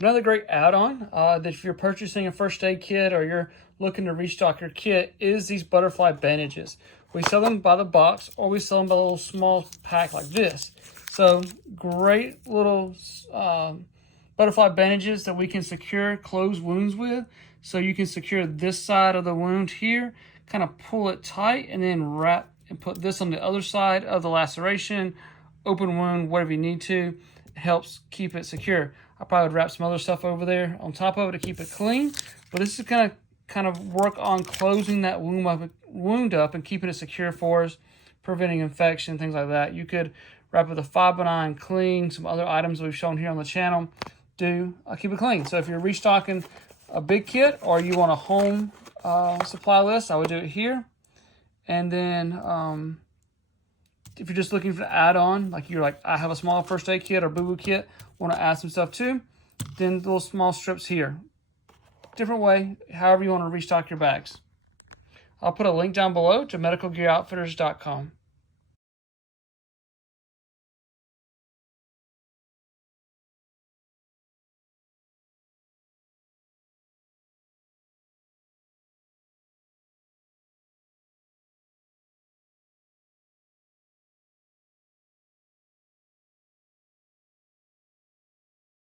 Another great add-on that if you're purchasing a first aid kit or you're looking to restock your kit is these butterfly bandages. We sell them by the box, or we sell them by a little small pack like this. So great little butterfly bandages that we can secure closed wounds with. So you can secure this side of the wound here, kind of pull it tight, and then wrap and put this on the other side of the laceration, open wound, whatever you need to. It helps keep it secure. I probably would wrap some other stuff over there on top of it to keep it clean, but this is kind of work on closing that wound up and keeping it secure for us, preventing infection, things like that. You could wrap it with a 5x9 cling, some other items we've shown here on the channel do keep it clean. So if you're restocking a big kit or you want a home supply list, I would do it here. And then if you're just looking for an add-on, like you're like, I have a small first aid kit or boo-boo kit, want to add some stuff too, then little small strips here. Different way, however you want to restock your bags. I'll put a link down below to medicalgearoutfitters.com.